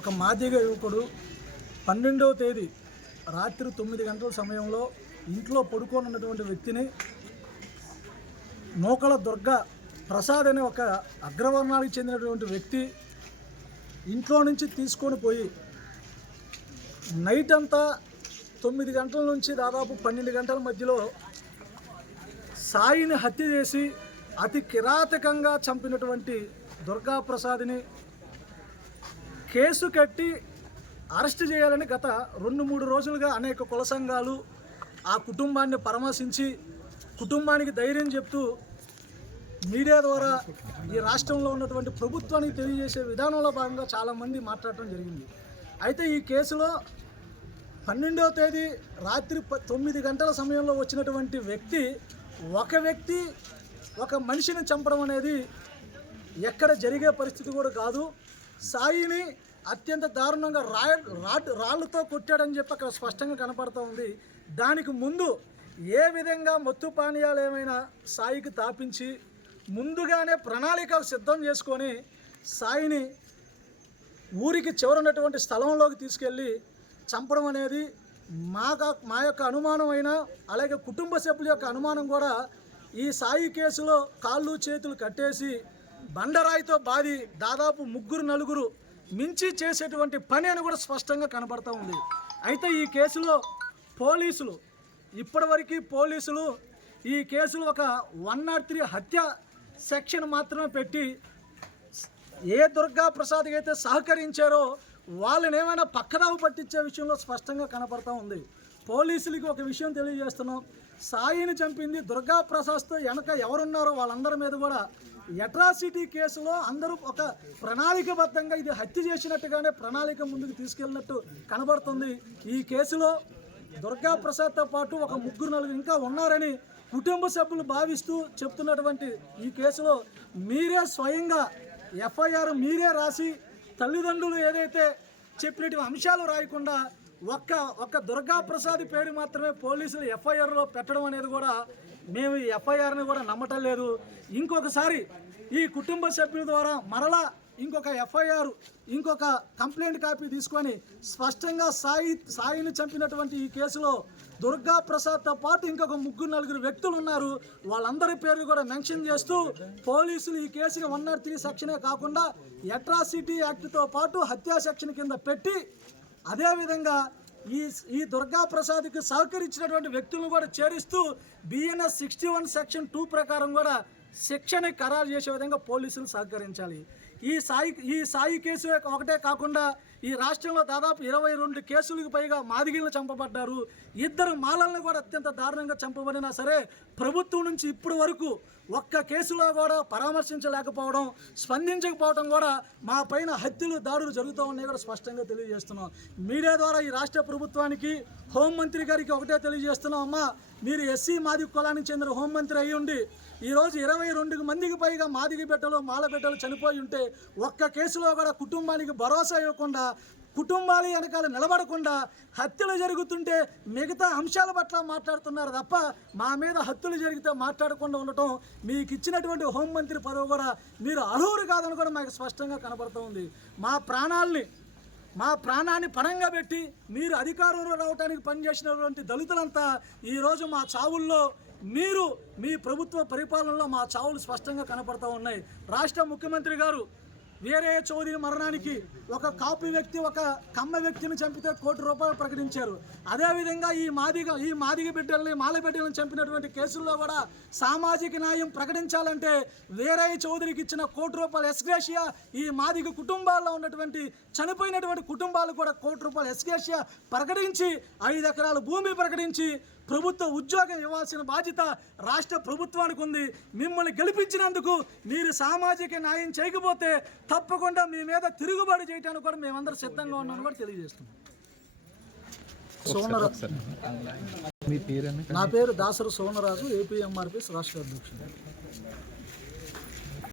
ఒక మాదిగ యువకుడు 12వ తేదీ రాత్రి 9 గంటల సమయంలో ఇంట్లో పడుకోనున్నటువంటి వ్యక్తిని నూకల దుర్గా ప్రసాద్ అనే ఒక అగ్రవర్ణానికి చెందినటువంటి వ్యక్తి ఇంట్లో నుంచి తీసుకొని పోయి నైట్ అంతా 9 గంటల నుంచి దాదాపు 12 గంటల మధ్యలో సాయిని హత్య చేసి అతి కిరాతకంగా చంపినటువంటి దుర్గా ప్రసాద్ని కేసు కట్టి అరెస్ట్ చేయాలని గత 2-3 రోజులుగా అనేక కుల సంఘాలు ఆ కుటుంబాన్ని పరామర్శించి కుటుంబానికి ధైర్యం చెప్తూ మీడియా ద్వారా ఈ రాష్ట్రంలో ఉన్నటువంటి ప్రభుత్వానికి తెలియజేసే విధానంలో భాగంగా చాలామంది మాట్లాడటం జరిగింది. అయితే ఈ కేసులో 12వ తేదీ రాత్రి 9 గంటల సమయంలో వచ్చినటువంటి వ్యక్తి ఒక మనిషిని చంపడం అనేది ఎక్కడ జరిగే పరిస్థితి కూడా కాదు. సాయిని అత్యంత దారుణంగా రాళ్ళతో కొట్టాడని చెప్పి అక్కడ స్పష్టంగా కనపడుతూ ఉంది. దానికి ముందు ఏ విధంగా మత్తు పానీయాలు ఏమైనా సాయికి తాపించి ముందుగానే ప్రణాళిక సిద్ధం చేసుకొని సాయిని ఊరికి చివరన్నటువంటి స్థలంలోకి తీసుకెళ్ళి చంపడం అనేది మా యొక్క అనుమానం అయినా అలాగే కుటుంబ సభ్యుల యొక్క అనుమానం కూడా ఈ సాయి కేసులో కాళ్ళు చేతులు కట్టేసి బండరాయితో బాది దాదాపు 3-4 మించి చేసేటువంటి పని అని కూడా స్పష్టంగా కనబడుతూ ఉంది. అయితే ఈ కేసులో పోలీసులు ఈ కేసులో ఒక 103 హత్య సెక్షన్ మాత్రమే పెట్టి ఏ దుర్గా ప్రసాద్ అయితే సహకరించారో వాళ్ళని ఏమైనా పక్కదావు పట్టించే విషయంలో స్పష్టంగా కనపడుతూ ఉంది. పోలీసులకి ఒక విషయం తెలియజేస్తున్నాం, సాయిని చంపింది దుర్గా ప్రసాద్తో వెనక ఎవరున్నారో వాళ్ళందరి మీద కూడా అట్రాసిటీ కేసులో అందరూ ఒక ప్రణాళికబద్ధంగా ఇది హత్య చేసినట్టుగానే ప్రణాళిక ముందుకు తీసుకెళ్ళినట్టు కనబడుతుంది. ఈ కేసులో దుర్గా ప్రసాద్తో పాటు ఒక 3-4 ఇంకా ఉన్నారని కుటుంబ సభ్యులు భావిస్తూ చెప్తున్నటువంటి ఈ కేసులో మీరే స్వయంగా ఎఫ్ఐఆర్ మీరే రాసి తల్లిదండ్రులు ఏదైతే చెప్పినటువంటి అంశాలు రాయకుండా ఒక్క దుర్గా ప్రసాద్ పేరు మాత్రమే పోలీసులు ఎఫ్ఐఆర్లో పెట్టడం అనేది కూడా మేము ఈ ఎఫ్ఐఆర్ని కూడా నమ్మటం లేదు. ఇంకొకసారి ఈ కుటుంబ సభ్యుల ద్వారా మరలా ఇంకొక ఎఫ్ఐఆర్ ఇంకొక కంప్లైంట్ కాపీ తీసుకొని స్పష్టంగా సాయిని చంపినటువంటి ఈ కేసులో దుర్గా ప్రసాద్తో పాటు ఇంకొక 3-4 వ్యక్తులు ఉన్నారు, వాళ్ళందరి పేర్లు కూడా మెన్షన్ చేస్తూ పోలీసులు ఈ కేసుని 103 సెక్షనే కాకుండా అట్రాసిటీ యాక్ట్తో పాటు హత్యా సెక్షన్ కింద పెట్టి అదేవిధంగా ఈ దుర్గా ప్రసాద్కి సహకరించినటువంటి వ్యక్తులను కూడా చేరిస్తూ BNS 61 సెక్షన్ 2 ప్రకారం కూడా శిక్షని ఖరారు చేసే విధంగా పోలీసులు సహకరించాలి. ఈ సాయి కేసు ఒకటే కాకుండా ఈ రాష్ట్రంలో దాదాపు 22 కేసులకు పైగా మాదిగలను చంపబడ్డారు. 2 మాలలను కూడా అత్యంత దారుణంగా చంపబడినా సరే ప్రభుత్వం నుంచి ఇప్పటి వరకు ఒక్క కేసులో కూడా పరామర్శించలేకపోవడం, స్పందించకపోవడం కూడా మా పైన హత్యలు దాడులు జరుగుతూ ఉన్నాయి కూడా స్పష్టంగా తెలియజేస్తున్నాం. మీడియా ద్వారా ఈ రాష్ట్ర ప్రభుత్వానికి హోంమంత్రి గారికి ఒకటే తెలియజేస్తున్నాం, అమ్మా మీరు ఎస్సీ మాదిగ కులానికి చెందిన హోంమంత్రి అయ్యి ఉండి ఈరోజు 22 మందికి పైగా మాదిగ బిడ్డలు మాల బిడ్డలు చనిపోయి ఉంటే ఒక్క కేసులో కూడా కుటుంబానికి భరోసా ఇవ్వకుండా కుటుంబాలు వెనకాల నిలబడకుండా హత్యలు జరుగుతుంటే మిగతా అంశాల పట్ల మాట్లాడుతున్నారు తప్ప మా మీద హత్యలు జరిగితే మాట్లాడకుండా ఉండటం మీకు ఇచ్చినటువంటి హోంమంత్రి పదవి కూడా మీరు అర్హులు కాదని కూడా మాకు స్పష్టంగా కనబడుతూ ఉంది. మా ప్రాణాన్ని పణంగా పెట్టి మీరు అధికారంలో రావడానికి పనిచేసినటువంటి దళితులంతా ఈరోజు మా చావుల్లో మీ ప్రభుత్వ పరిపాలనలో మా చావులు స్పష్టంగా కనపడుతూ ఉన్నాయి. రాష్ట్ర ముఖ్యమంత్రి గారు వీరయ్య చౌదరి మరణానికి ఒక కాపు వ్యక్తి ఒక కమ్మ వ్యక్తిని చంపితే ₹1 కోటి ప్రకటించారు. అదేవిధంగా ఈ మాదిగ బిడ్డల్ని మాల బిడ్డలను చంపినటువంటి కేసుల్లో కూడా సామాజిక న్యాయం ప్రకటించాలంటే వీరయ్య చౌదరికి ఇచ్చిన ₹1 కోటి ఎస్గ్రేషియా ఈ మాదిగ కుటుంబాల్లో ఉన్నటువంటి చనిపోయినటువంటి కుటుంబాలు కూడా ₹1 కోటి ఎస్గ్రేషియా ప్రకటించి 5 ఎకరాల భూమి ప్రకటించి ప్రభుత్వ ఉద్యోగం ఇవ్వాల్సిన బాధ్యత రాష్ట్ర ప్రభుత్వానికి ఉంది. మిమ్మల్ని గెలిపించినందుకు మీరు సామాజిక న్యాయం చేయకపోతే తప్పకుండా మీ మీద తిరుగుబాటు చేయడానికి కూడా మేమందరం సిద్ధంగా ఉన్నామని కూడా తెలియజేస్తున్నాం. నా పేరు దాసరి సోమరాజు, APMRP రాష్ట్ర అధ్యక్షుడు.